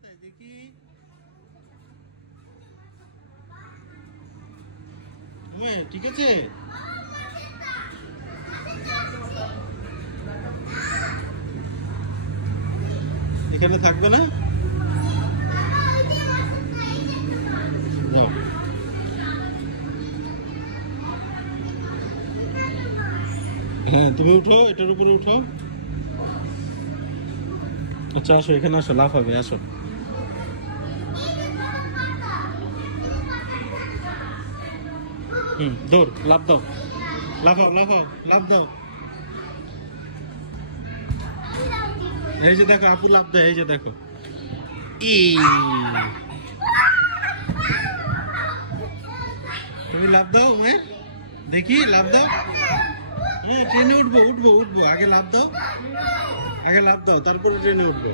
কোথায় দেখি? ঠিক আছে, এখানে থাকবে না? হ্যাঁ, তুমি উঠো, এটার উপরে উঠো। আচ্ছা আসো, এখানে আসো, লাফাবে, আসো। দৌড়, লাফ দাও, লাফাও লাফাও, লাফ দাও। এই যে দেখো আপু লাফ দেয়, এই যে দেখো। তুমি লাফ দাও, দেখি লাফ দাও। হ্যাঁ, ট্রেনে উঠবো উঠবো উঠবো, আগে লাফ দাও, আগে লাফ দাও, তারপরে ট্রেনে উঠবো।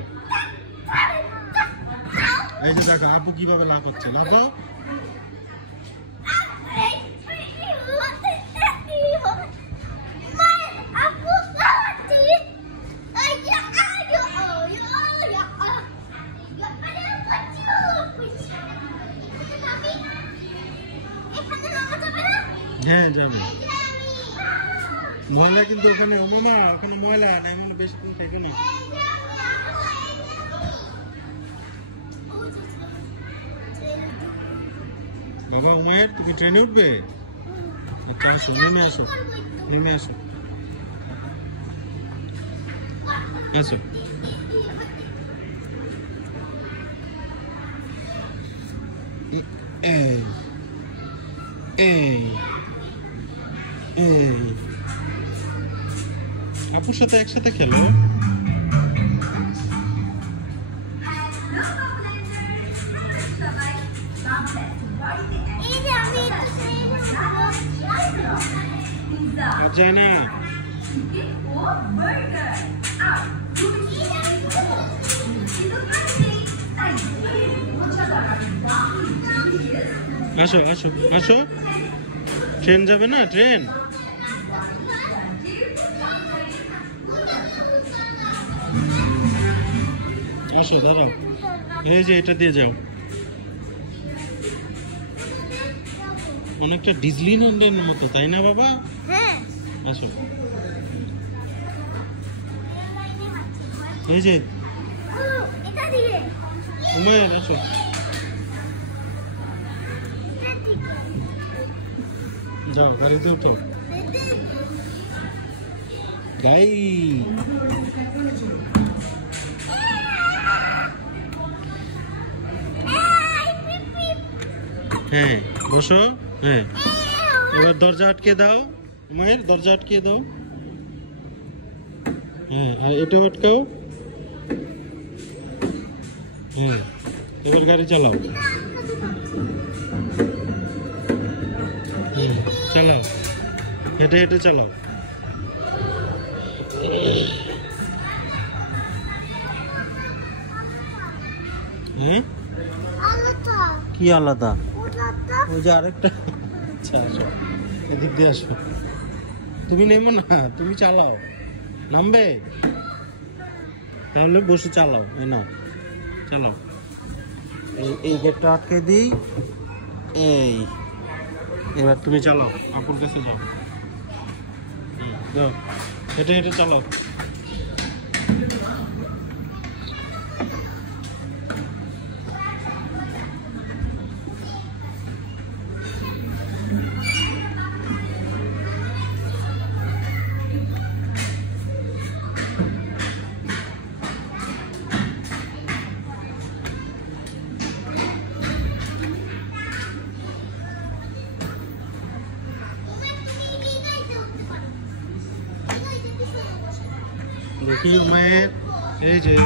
এই যে দেখো আপু কিভাবে লাফাচ্ছে, লাফ দাও। হ্যাঁ যাবে, ময়লা কিন্তু ওখানে, মামা ওখানে ময়লা না, এমন বেশিক্ষণ থেকে না। বাবা উমায়ের, তুমি ট্রেনে উঠবে? আচ্ছা আসো, নেমে আসো, নেমে আসো, আসো। এই এই এই আপুর সাথে একসাথে খেলো। আর যায় না। আসো আসো আসো, ট্রেন যাবে না, ট্রেন। আসো দাঁড়াও, এই যে এটা দিয়ে যাও। অনেকটা ডিজনিল্যান্ডের মতো, তাই না বাবা? আসো, এই যে উমায়ের, আসো। যাও গাড়িতে উঠো। গাই হ্যাঁ বসো। হ্যাঁ, এবার দরজা আটকে দাও, উমায়ের দরজা আটকে দাও। হ্যাঁ, আর এটাও আটকাও। হ্যাঁ, এবার গাড়ি চালাও। চালাও, হেঁটে হেঁটে চালাও। হ্যাঁ, কি আলাদা? ওই যে আরেকটা। আচ্ছা আসো, এদিক দিয়ে আসো। তুমি নেমো না, তুমি চালাও। নামবে? তাহলে বসে চালাও, এই নাও চালাও। এই গেটটা আটকে দিই। এই এবার তুমি চালাও, আপুর কাছে যাও। যাও, হেঁটে হেঁটে চালাও। দেখি উমায়ের, এই যে